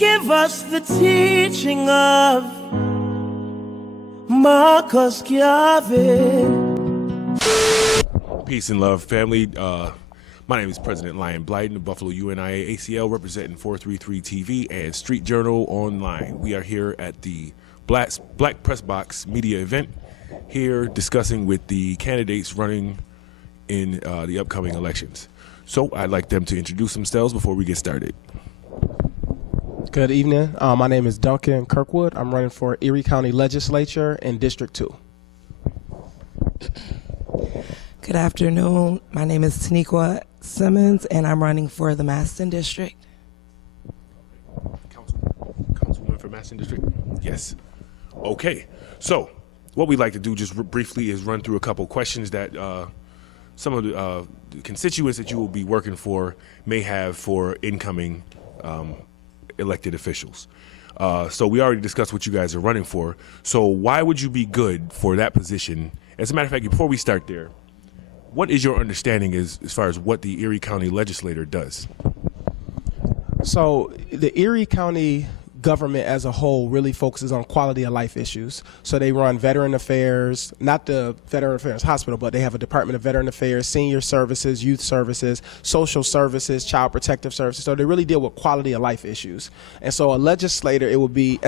give us the teaching of Marcus Garvey. Peace and love, family. My name is President Lion Blyden of Buffalo UNIA ACL, representing 433 TV and Street Journal Online. We are here at the Black Press Box media event, here discussing with the candidates running in the upcoming elections. So I'd like them to introduce themselves before we get started. Good evening. My name is Duncan Kirkwood. I'm running for Erie County Legislature in District 2. Good afternoon. My name is Taniqua Simmons, and I'm running for the Maston District. Councilwoman for Maston District? Yes. Okay. So what we'd like to do just briefly is run through a couple questions that some of the constituents that you will be working for may have for incoming elected officials. So we already discussed what you guys are running for. So why would you be good for that position? As a matter of fact, before we start there, what is your understanding as far as what the Erie County legislator does? So the Erie County government as a whole really focuses on quality of life issues. So they run Veteran Affairs, not the Veteran Affairs Hospital, but they have a Department of Veteran Affairs, Senior Services, Youth Services, Social Services, Child Protective Services. So they really deal with quality of life issues. And so as a legislator, it would be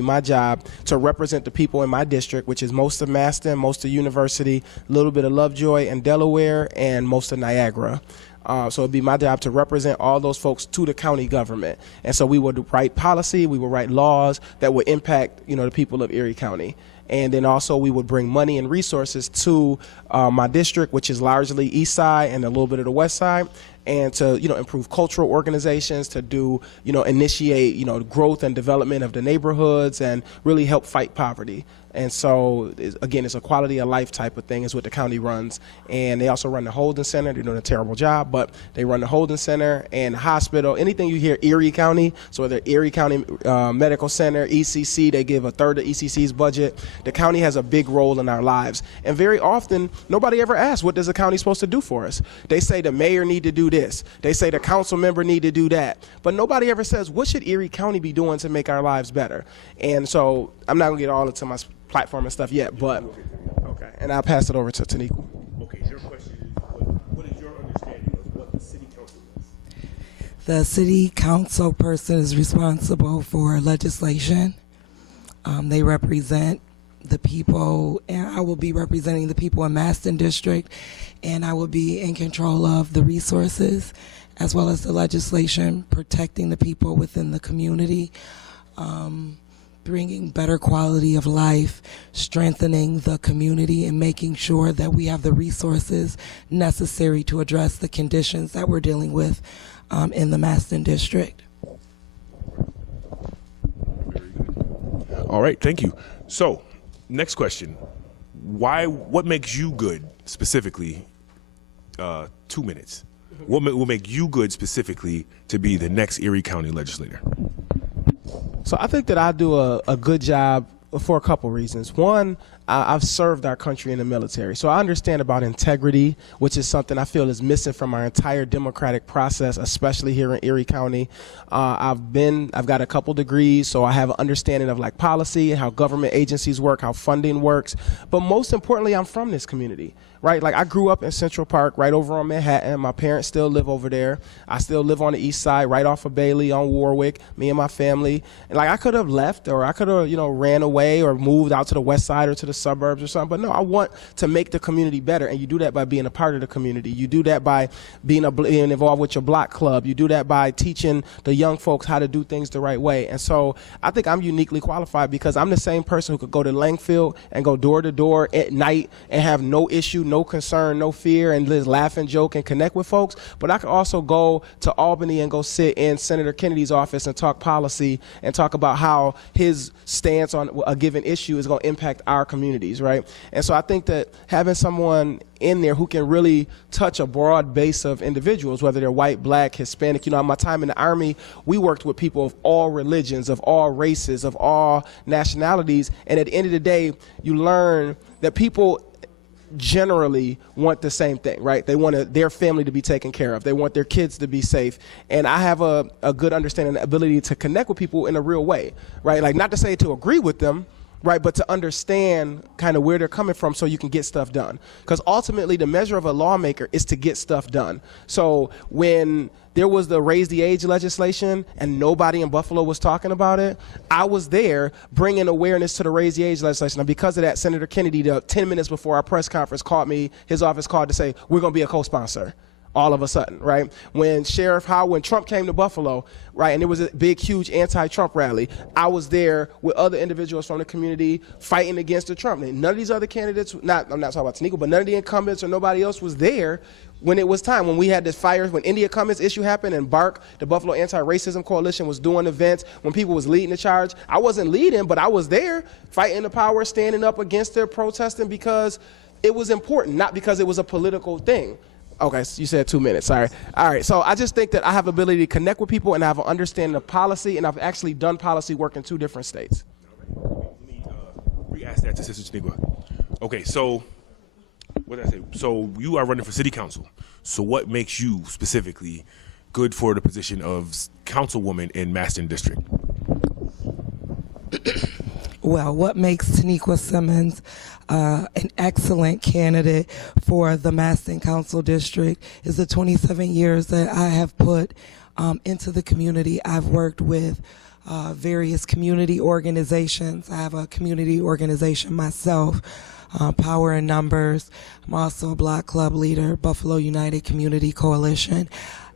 my job to represent the people in my district, which is most of Maston, most of University, a little bit of Lovejoy and Delaware, and most of Niagara. So it'd be my job to represent all those folks to the county government. And so we would write policy, we would write laws that would impact, the people of Erie County. And then also we would bring money and resources to my district, which is largely east side and a little bit of the west side, and to improve cultural organizations, to do initiate growth and development of the neighborhoods, and really help fight poverty. And so again, it's a quality of life type of thing is what the county runs. And they also run the Holden Center. They're doing a terrible job, but they run the Holden Center and the hospital. Anything you hear Erie County, so whether Erie County Medical Center, ECC, they give a third of ECC's budget. The county has a big role in our lives. And very often, nobody ever asks, what does the county supposed to do for us? They say the mayor need to do this. They say the council member need to do that. But nobody ever says, what should Erie County be doing to make our lives better? And so I'm not gonna get all into my platform and stuff yet, but okay. And I'll pass it over to Taniqua. Okay, your question is, what is your understanding of what the city council is? The city council person is responsible for legislation. They represent the people, and I will be representing the people in Maston District, and I will be in control of the resources as well as the legislation, protecting the people within the community, bringing better quality of life, strengthening the community, and making sure that we have the resources necessary to address the conditions that we're dealing with in the Maston District. All right, thank you. So, next question. What makes you good specifically, 2 minutes? What will make you good specifically to be the next Erie County legislator? So I think that I do a good job for a couple reasons. One, I've served our country in the military, so I understand about integrity, which is something I feel is missing from our entire democratic process, especially here in Erie County. I've got a couple degrees, so I have an understanding of like policy and how government agencies work, how funding works. But most importantly, I'm from this community, right? Like I grew up in Central Park, right over on Manhattan. My parents still live over there. I still live on the east side, right off of Bailey on Warwick, me and my family. And like I could have left, or I could have, ran away or moved out to the west side or to the suburbs or something, but no, I want to make the community better, and you do that by being a part of the community. You do that by being involved with your block club. You do that by teaching the young folks how to do things the right way. And so I think I'm uniquely qualified because I'm the same person who could go to Langfield and go door to door at night and have no issue, no concern, no fear, and just laugh and joke and connect with folks. But I could also go to Albany and go sit in Senator Kennedy's office and talk policy and talk about how his stance on a given issue is going to impact our communities, right? And so I think that having someone in there who can really touch a broad base of individuals, whether they're white, black, Hispanic. In my time in the Army, we worked with people of all religions, of all races, of all nationalities. And at the end of the day, you learn that people generally want the same thing, right? They want their family to be taken care of. They want their kids to be safe. And I have a good understanding and ability to connect with people in a real way, right? Like, not to say to agree with them, right, but to understand kind of where they're coming from so you can get stuff done. Because ultimately, the measure of a lawmaker is to get stuff done. So when there was the raise the age legislation and nobody in Buffalo was talking about it, I was there bringing awareness to the raise the age legislation. And because of that, Senator Kennedy, 10 minutes before our press conference, called me, his office called to say, we're going to be a co-sponsor. All of a sudden, right? When Trump came to Buffalo, right, and there was a big, huge anti-Trump rally, I was there with other individuals from the community fighting against the Trump. And none of these other candidates, I'm not talking about Tanika, but none of the incumbents or nobody else was there when it was time. When we had this fire, when India Cummings issue happened and BARC, the Buffalo Anti-Racism Coalition, was doing events, when people was leading the charge, I wasn't leading, but I was there fighting the power, standing up against their protesting because it was important, not because it was a political thing. Okay, so you said 2 minutes, sorry. All right, so I just think that I have ability to connect with people and I have an understanding of policy, and I've actually done policy work in 2 different states. Let me re-ask that to Sister Tanigua. Okay, so what did I say? So you are running for city council. So what makes you specifically good for the position of councilwoman in Maston District? Well, what makes Tanigua Simmons an excellent candidate for the Maston Council District is the 27 years that I have put into the community. I've worked with various community organizations. I have a community organization myself, Power in Numbers. I'm also a Block Club leader, Buffalo United Community Coalition.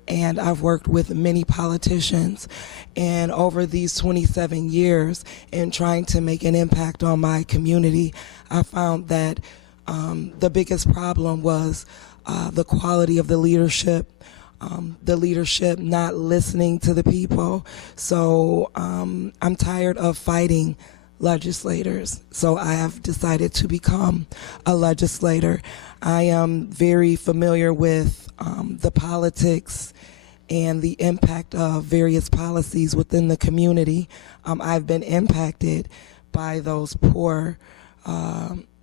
And I've worked with many politicians. And over these 27 years in trying to make an impact on my community, I found that the biggest problem was the quality of the leadership not listening to the people. So I'm tired of fighting legislators. So I have decided to become a legislator. I am very familiar with the politics and the impact of various policies within the community. I've been impacted by those poor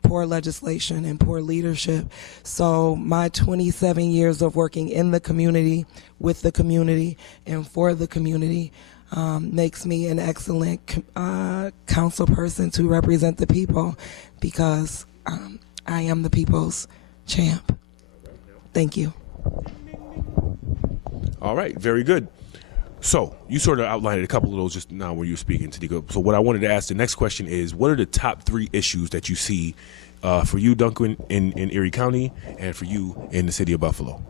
legislation and poor leadership. So my 27 years of working in the community, with the community, and for the community makes me an excellent council person to represent the people, because I am the people's champ. Thank you. All right, very good. So you sort of outlined a couple of those just now when you were speaking, Tanigua. So what I wanted to ask, the next question is, what are the top 3 issues that you see for you, Duncan, in Erie County, and for you in the city of Buffalo?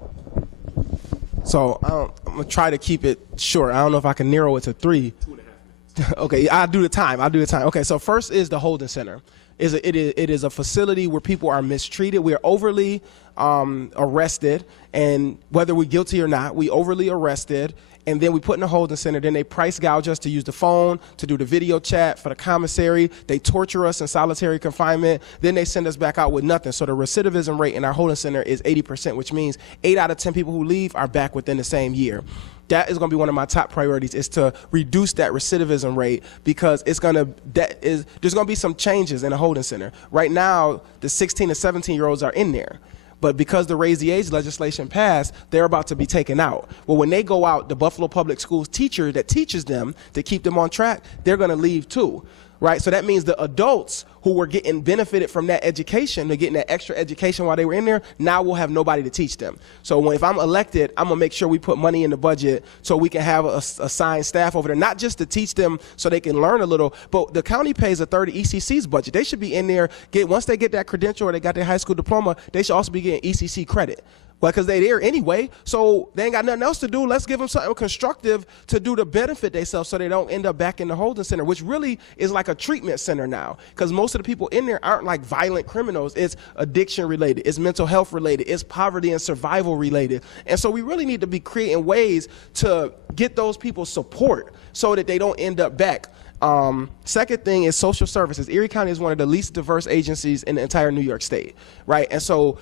So I'm gonna try to keep it short. I don't know if I can narrow it to 3. 2.5 minutes. Okay, I'll do the time. Okay, so first is the Holden Center. It is a facility where people are mistreated. We are overly arrested, and whether we're guilty or not, we overly arrested, and then we put in a holding center. Then they price gouge us to use the phone, to do the video chat for the commissary. They torture us in solitary confinement. Then they send us back out with nothing. So the recidivism rate in our holding center is 80%, which means 8 out of 10 people who leave are back within the same year. That is going to be one of my top priorities, is to reduce that recidivism rate, because there's going to be some changes in the holding center. Right now, the 16 to 17-year-olds are in there. But because the raise the age legislation passed, they're about to be taken out. Well, when they go out, the Buffalo Public Schools teacher that teaches them to keep them on track, they're going to leave too, right? So that means the adults who were getting benefited from that education, they're getting that extra education while they were in there, now we'll have nobody to teach them. So if I'm elected, I'm going to make sure we put money in the budget so we can have assigned staff over there, not just to teach them so they can learn a little, but the county pays a third of ECC's budget. They should be in there, once they get that credential or they got their high school diploma, they should also be getting ECC credit. Well, because they're there anyway, so they ain't got nothing else to do. Let's give them something constructive to do to benefit themselves so they don't end up back in the holding center, which really is like a treatment center now, because most of the people in there aren't like violent criminals. It's addiction related, it's mental health related, it's poverty and survival related. And so we really need to be creating ways to get those people support so that they don't end up back. Second thing is social services. Erie County is one of the least diverse agencies in the entire New York State, right? And so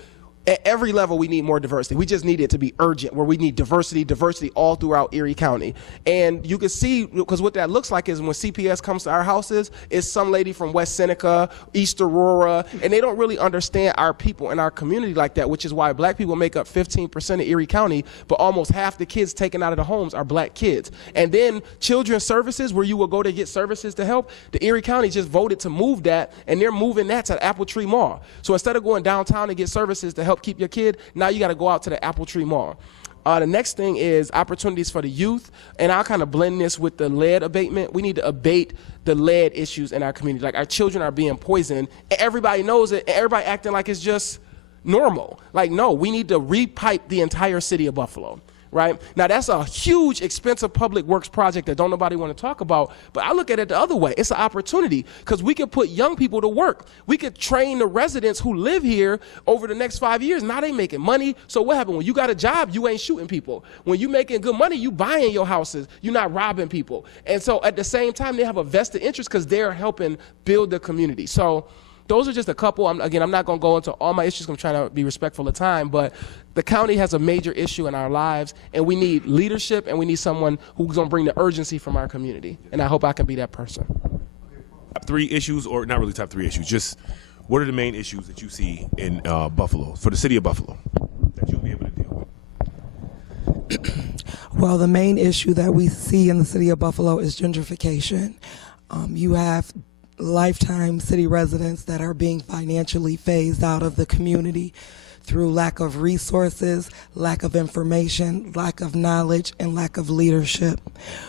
At every level, we need more diversity. We just need it to be urgent, where we need diversity all throughout Erie County. And you can see, because what that looks like is when CPS comes to our houses, it's some lady from West Seneca, East Aurora, and they don't really understand our people and our community like that, which is why black people make up 15% of Erie County, but almost half the kids taken out of the homes are black kids. And then children's services, where you will go to get services to help, the Erie County just voted to move that, and they're moving that to Apple Tree Mall. So instead of going downtown to get services to help keep your kid, now you got to go out to the Apple Tree Mall. The next thing is opportunities for the youth, and I'll kind of blend this with the lead abatement. We need to abate the lead issues in our community. Like, our children are being poisoned, and everybody knows it, and everybody acting like it's just normal. Like, no, we need to repipe the entire city of Buffalo. Right? Now, that's a huge, expensive public works project that don't nobody want to talk about, but I look at it the other way. It's an opportunity, because we can put young people to work. We could train the residents who live here over the next 5 years. Now they making money, so what happened? When you got a job, you ain't shooting people. When you making good money, you buying your houses. You're not robbing people. And so at the same time, they have a vested interest because they're helping build the community. So those are just a couple. I'm not going to go into all my issues. I'm trying to be respectful of time, but the county has a major issue in our lives, and we need leadership, and we need someone who's going to bring the urgency from our community. And I hope I can be that person. Top 3 issues, or not really top 3 issues, just what are the main issues that you see in Buffalo, for the city of Buffalo, that you'll be able to deal with? Well, the main issue that we see in the city of Buffalo is gentrification. You have lifetime city residents that are being financially phased out of the community through lack of resources, lack of information, lack of knowledge, and lack of leadership.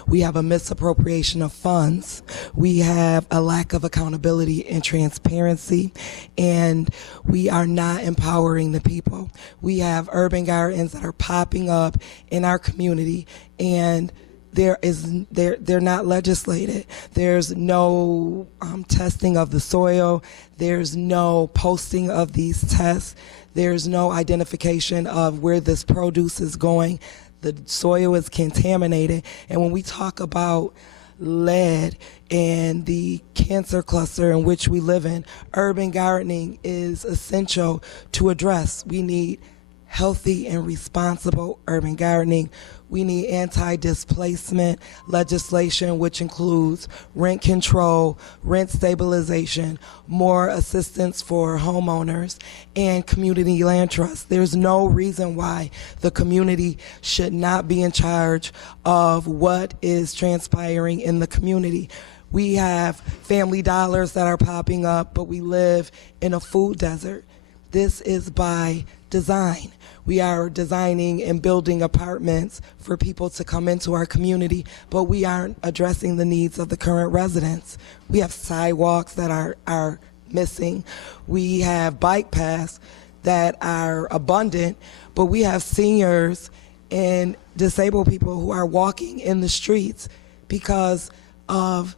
We have a misappropriation of funds. We have a lack of accountability and transparency, and we are not empowering the people. We have urban gardens that are popping up in our community, and they're not legislated. There's no testing of the soil. There's no posting of these tests. There's no identification of where this produce is going. The soil is contaminated. And when we talk about lead and the cancer cluster in which we live in, urban gardening is essential to address. We need healthy and responsible urban gardening. We need anti-displacement legislation, which includes rent control, rent stabilization, more assistance for homeowners, and community land trusts. There's no reason why the community should not be in charge of what is transpiring in the community. We have Family Dollars that are popping up, but we live in a food desert. This is by design. We are designing and building apartments for people to come into our community, but we aren't addressing the needs of the current residents. We have sidewalks that are missing. We have bike paths that are abundant, but we have seniors and disabled people who are walking in the streets because of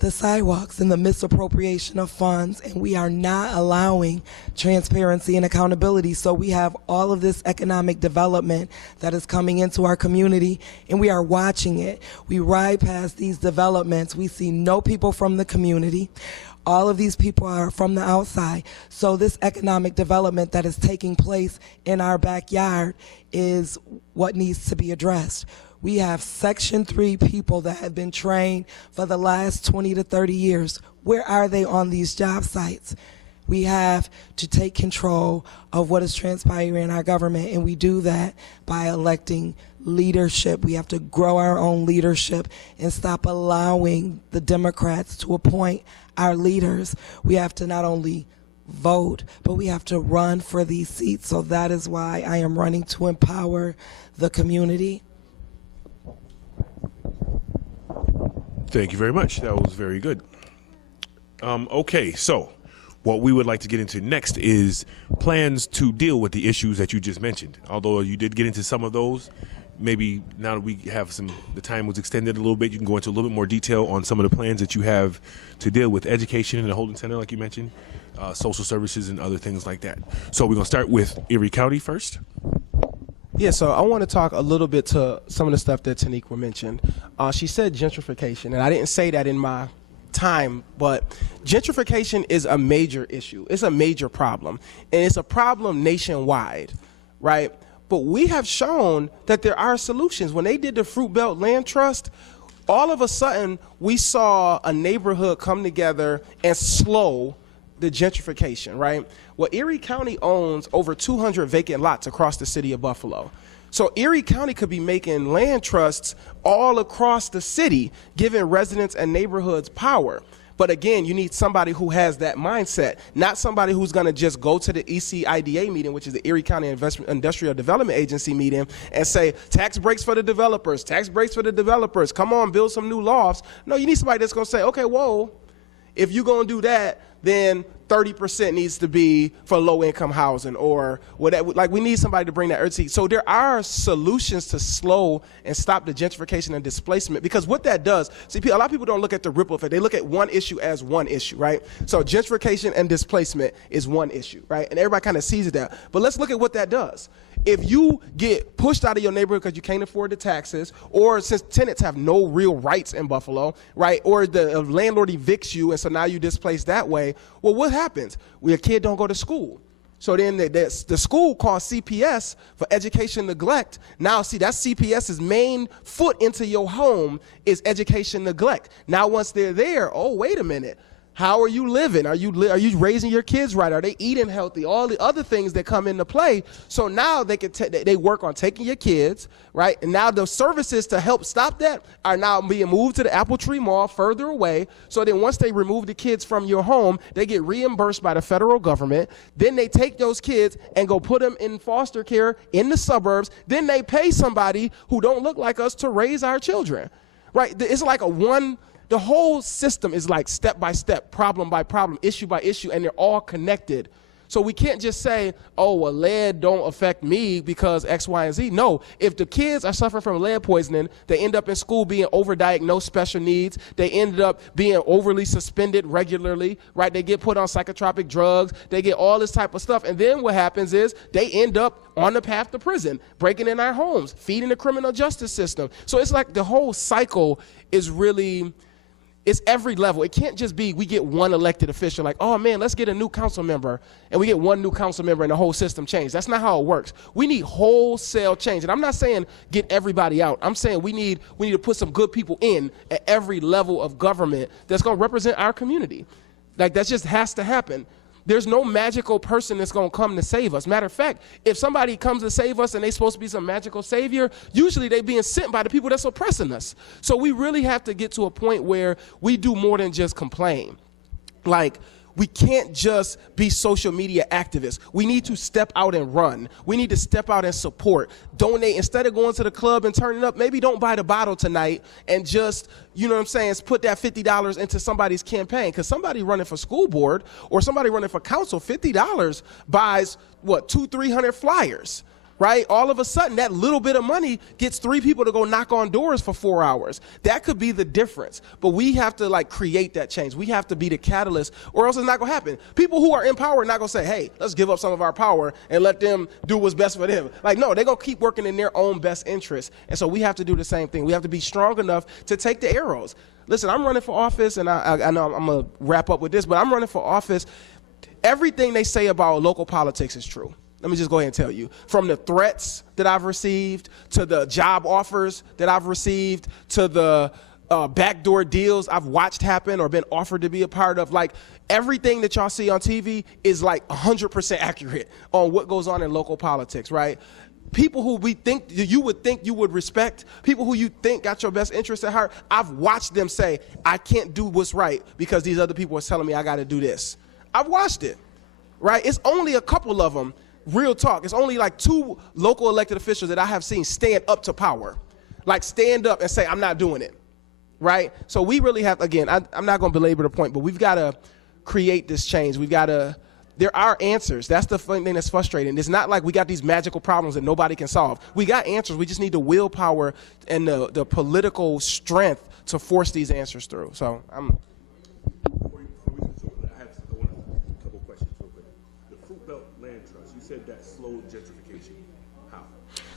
the sidewalks and the misappropriation of funds, and we are not allowing transparency and accountability. So we have all of this economic development that is coming into our community, and we are watching it. We ride past these developments. We see no people from the community. All of these people are from the outside. So this economic development that is taking place in our backyard is what needs to be addressed. We have Section 3 people that have been trained for the last 20 to 30 years. Where are they on these job sites? We have to take control of what is transpiring in our government, and we do that by electing leadership. We have to grow our own leadership and stop allowing the Democrats to appoint our leaders. We have to not only vote, but we have to run for these seats. So that is why I am running to empower the community. Thank you very much. That was very good. Okay, so what we would like to get into next is plans to deal with the issues that you just mentioned. Although you did get into some of those, maybe now that we have the time was extended a little bit, you can go into a little bit more detail on some of the plans that you have to deal with education in the Holden Center, like you mentioned, social services and other things like that. So we're going to start with Erie County first. Yeah, so I want to talk a little bit to some of the stuff that Taniqua mentioned. She said gentrification, and I didn't say that in my time, but gentrification is a major issue. It's a major problem, and it's a problem nationwide, right? But we have shown that there are solutions. When they did the Fruit Belt Land Trust, all of a sudden we saw a neighborhood come together and slow the gentrification, right? Well, Erie County owns over 200 vacant lots across the city of Buffalo. So Erie County could be making land trusts all across the city, giving residents and neighborhoods power. But again, you need somebody who has that mindset, not somebody who's going to just go to the ECIDA meeting, which is the Erie County Industrial Development Agency meeting, and say, tax breaks for the developers, tax breaks for the developers, come on, build some new lofts. No, you need somebody that's going to say, okay, whoa, if you're going to do that, then 30% needs to be for low-income housing or whatever. Like, we need somebody to bring that urgency. So there are solutions to slow and stop the gentrification and displacement, because what that does, see, a lot of people don't look at the ripple effect. They look at one issue as one issue, right? So gentrification and displacement is one issue, right? And everybody kind of sees it that. But let's look at what that does. If you get pushed out of your neighborhood because you can't afford the taxes, or since tenants have no real rights in Buffalo, right, or the landlord evicts you and so now you displaced that way, well, what happens? Well, your kid don't go to school. So then the school calls CPS for education neglect. Now, see, that's CPS's main foot into your home is education neglect. Now, once they're there, oh, wait a minute. How are you living? Are you raising your kids right? Are they eating healthy? All the other things that come into play. So now they work on taking your kids, right? And now the services to help stop that are now being moved to the Apple Tree Mall further away. So then once they remove the kids from your home, they get reimbursed by the federal government. Then they take those kids and go put them in foster care in the suburbs. Then they pay somebody who don't look like us to raise our children, right? It's like the whole system is like step by step, problem by problem, issue by issue, and they're all connected. So we can't just say, oh, well, lead don't affect me because X, Y, and Z. No, if the kids are suffering from lead poisoning, they end up in school being overdiagnosed special needs. They ended up being overly suspended regularly, right? They get put on psychotropic drugs. They get all this type of stuff. And then what happens is they end up on the path to prison, breaking in our homes, feeding the criminal justice system. So it's like the whole cycle is really... It's every level. It can't just be we get one elected official like, oh man, let's get a new council member, and we get one new council member and the whole system changed. That's not how it works. We need wholesale change. And I'm not saying get everybody out. I'm saying we need to put some good people in at every level of government that's going to represent our community. Like, that just has to happen. There's no magical person that's going to come to save us. Matter of fact, if somebody comes to save us and they're supposed to be some magical savior, usually they're being sent by the people that's oppressing us. So we really have to get to a point where we do more than just complain. Like, we can't just be social media activists. We need to step out and run. We need to step out and support, donate. Instead of going to the club and turning up, maybe don't buy the bottle tonight and just, you know what I'm saying, put that $50 into somebody's campaign. Because somebody running for school board or somebody running for council, $50 buys, what, 200-300 flyers. Right? All of a sudden, that little bit of money gets 3 people to go knock on doors for 4 hours. That could be the difference. But we have to, like, create that change. We have to be the catalyst, or else it's not going to happen. People who are in power are not going to say, hey, let's give up some of our power and let them do what's best for them. Like, no, they're going to keep working in their own best interest. And so we have to do the same thing. We have to be strong enough to take the arrows. Listen, I'm running for office, and I know I'm going to wrap up with this, but I'm running for office. Everything they say about local politics is true. Let me just go ahead and tell you, from the threats that I've received, to the job offers that I've received, to the backdoor deals I've watched happen or been offered to be a part of, like, everything that y'all see on TV is like 100% accurate on what goes on in local politics, right? People who you would respect, people who you think got your best interest at heart, I've watched them say, I can't do what's right because these other people are telling me I got to do this. I've watched it, right? It's only a couple of them. Real talk, it's only like 2 local elected officials that I have seen stand up to power. Like, stand up and say, I'm not doing it, right? So we really have, again, I'm not going to belabor the point, but we've got to create this change. There are answers. That's the thing that's frustrating. It's not like we got these magical problems that nobody can solve. We got answers. We just need the willpower and the political strength to force these answers through. So I'm...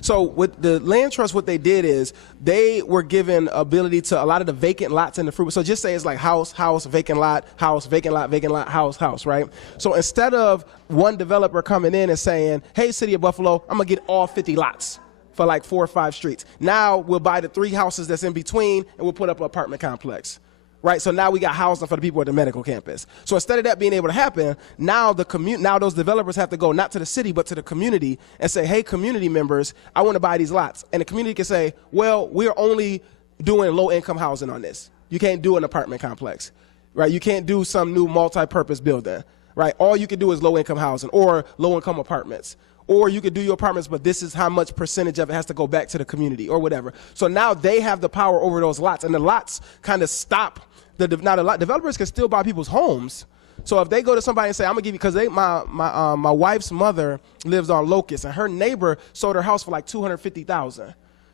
So with the land trust, what they did is they were given ability to a lot of the vacant lots in the fruit. So just say it's like house, vacant lot, vacant lot, house, right? So instead of one developer coming in and saying, hey, City of Buffalo, I'm gonna get all 50 lots for like 4 or 5 streets. Now we'll buy the 3 houses that's in between and we'll put up an apartment complex. Right, so now we got housing for the people at the medical campus. So instead of that being able to happen, now those developers have to go not to the city but to the community and say, hey, community members, I want to buy these lots. And the community can say, well, we're only doing low-income housing on this. You can't do an apartment complex, right? You can't do some new multi-purpose building, right? All you can do is low-income housing or low-income apartments. Or you could do your apartments, but this is how much percentage of it has to go back to the community or whatever. So now they have the power over those lots, and the lots kind of stop. Developers can still buy people's homes. So if they go to somebody and say, I'm gonna give you, because my wife's mother lives on Locust, and her neighbor sold her house for like $250,000,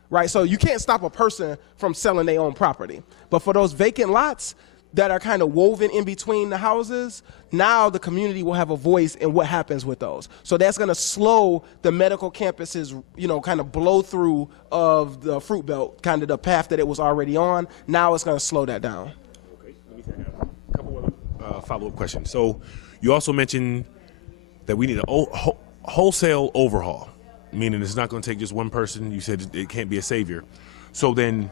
right? So you can't stop a person from selling their own property. But for those vacant lots that are kind of woven in between the houses, now the community will have a voice in what happens with those. So that's gonna slow the medical campuses, kind of blow through of the fruit belt, kind of the path that it was already on. Now it's gonna slow that down. Okay, let me take a couple other follow-up questions. So you also mentioned that we need a wholesale overhaul, meaning it's not gonna take just one person. You said it can't be a savior. So then,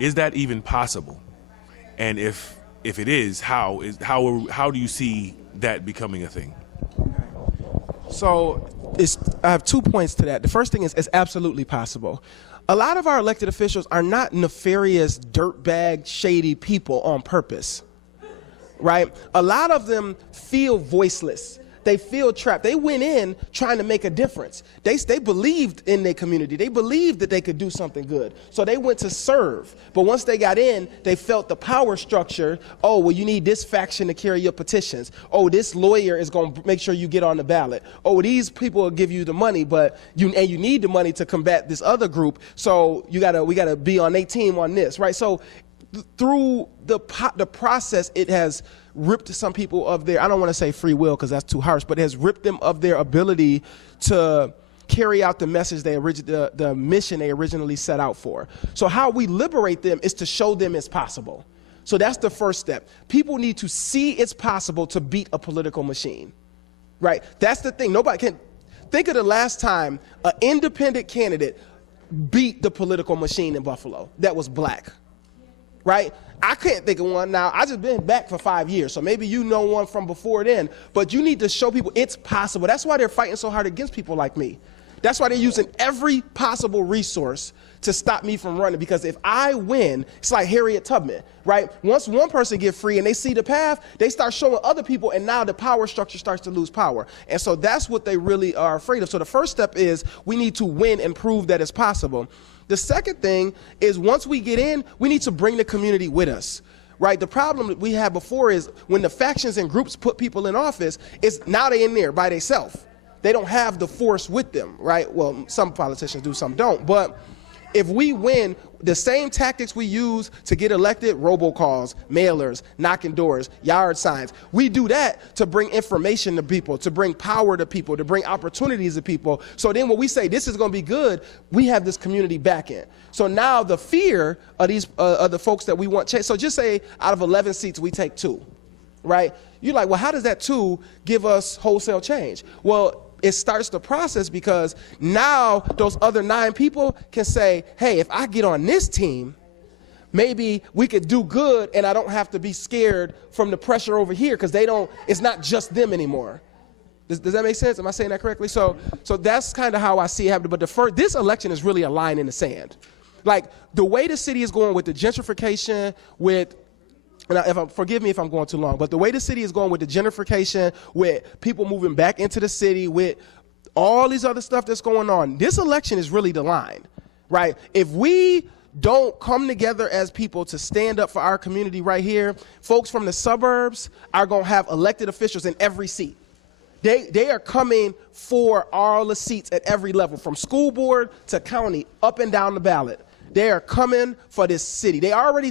is that even possible? And if it is, how do you see that becoming a thing? So I have 2 points to that. The first thing is it's absolutely possible. A lot of our elected officials are not nefarious, dirtbag, shady people on purpose, right? A lot of them feel voiceless. They feel trapped. They went in trying to make a difference. They believed in their community. They believed that they could do something good. So they went to serve. But once they got in, they felt the power structure. Oh, well, you need this faction to carry your petitions. Oh, this lawyer is going to make sure you get on the ballot. Oh, these people will give you the money, but you need the money to combat this other group. So we gotta be on their team on this, right? So through the process, it has ripped some people of their, I don't want to say free will because that's too harsh, but it has ripped them of their ability to carry out the message the mission they originally set out for. So how we liberate them is to show them it's possible. So that's the first step. People need to see it's possible to beat a political machine, right? That's the thing. Nobody can think of the last time an independent candidate beat the political machine in Buffalo that was black. Right? I can't think of one now. I just been back for 5 years, so maybe you know one from before then, but you need to show people it's possible. That's why they're fighting so hard against people like me. That's why they're using every possible resource to stop me from running, because if I win, it's like Harriet Tubman, right? Once one person get free and they see the path, they start showing other people, and now the power structure starts to lose power. And so that's what they really are afraid of. So the first step is we need to win and prove that it's possible. The second thing is once we get in, we need to bring the community with us, right? The problem that we had before is when the factions and groups put people in office, is now they're in there by themselves. They don't have the force with them, right? Well, some politicians do, some don't. But if we win, the same tactics we use to get elected, robocalls, mailers, knocking doors, yard signs, we do that to bring information to people, to bring power to people, to bring opportunities to people. So then when we say this is going to be good, we have this community backing. So now the fear of these the folks that we want change. So just say out of 11 seats, we take 2, right? You're like, well, how does that 2 give us wholesale change? Well, it starts the process because now those other 9 people can say, hey, if I get on this team, maybe we could do good and I don't have to be scared from the pressure over here because it's not just them anymore. Does that make sense? Am I saying that correctly? So that's kind of how I see it happening. But this election is really a line in the sand. Like the way the city is going with the gentrification, forgive me if I'm going too long, but the way the city is going with the gentrification, with people moving back into the city, with all these other stuff that's going on, this election is really the line, right? If we don't come together as people to stand up for our community right here, folks from the suburbs are going to have elected officials in every seat. They are coming for all the seats at every level, from school board to county, up and down the ballot. They are coming for this city. They already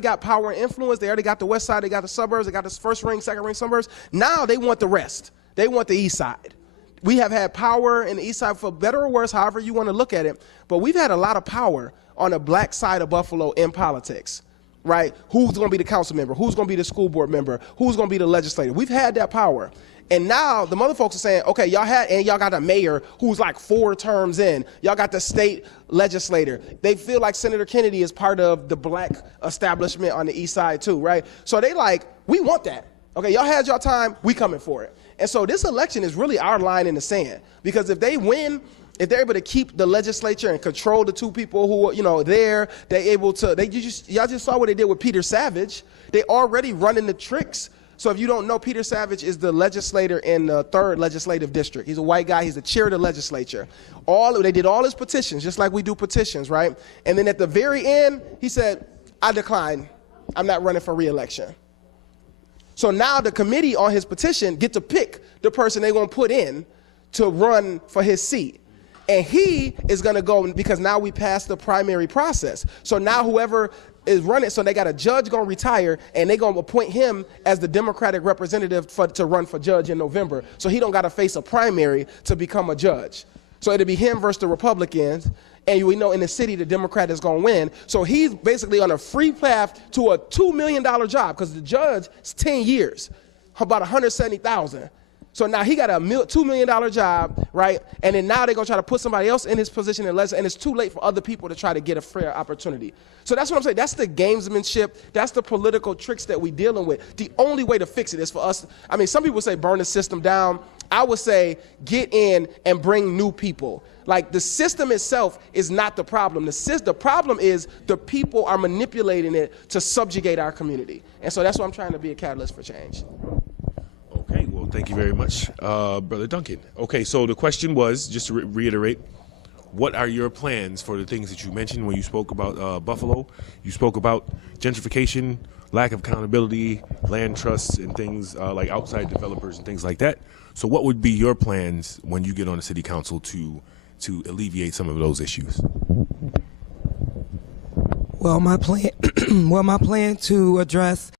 got power and influence. They already got the west side. They got the suburbs. They got the first ring, second ring suburbs. Now they want the rest. They want the east side. We have had power in the East Side, for better or worse, however you want to look at it, but we've had a lot of power on the black side of Buffalo in politics, right? Who's going to be the council member? Who's going to be the school board member? Who's going to be the legislator? We've had that power. And now the mother folks are saying, okay, y'all got a mayor who's like 4 terms in. Y'all got the state legislator. They feel like Senator Kennedy is part of the black establishment on the East Side too, right? So they like, we want that. Okay, y'all had your time, we coming for it. And so this election is really our line in the sand, because if they win, if they're able to keep the legislature and control the 2 people who are, they're able to, y'all just saw what they did with Peter Savage. They already running the tricks. So if you don't know, Peter Savage is the legislator in the 3rd legislative district. He's a white guy, he's the chair of the legislature. They did all his petitions, just like we do petitions, right? And then at the very end, he said, I decline, I'm not running for re-election. So now the committee on his petition get to pick the person they're going to put in to run for his seat. And he is going to go, because now we passed the primary process. So now whoever is running, so they got a judge going to retire, and they're going to appoint him as the Democratic representative to run for judge in November. So he don't got to face a primary to become a judge. So it'll be him versus the Republicans. And we know in the city, the Democrat is going to win. So he's basically on a free path to a $2 million job, because the judge is 10 years, about $170,000. So now he got a $2 million job, right? And then now they're going to try to put somebody else in his position, and it's too late for other people to try to get a fair opportunity. So that's what I'm saying. That's the gamesmanship. That's the political tricks that we're dealing with. The only way to fix it is for us. I mean, some people say burn the system down. I would say get in and bring new people. Like, the system itself is not the problem. The problem is the people are manipulating it to subjugate our community. And so that's why I'm trying to be a catalyst for change. Okay, well, thank you very much, Brother Duncan. Okay, so the question was, just to reiterate, what are your plans for the things that you mentioned when you spoke about Buffalo? You spoke about gentrification, lack of accountability, land trusts, and things like outside developers and things like that. So what would be your plans when you get on the city council to alleviate some of those issues? Well, my plan to address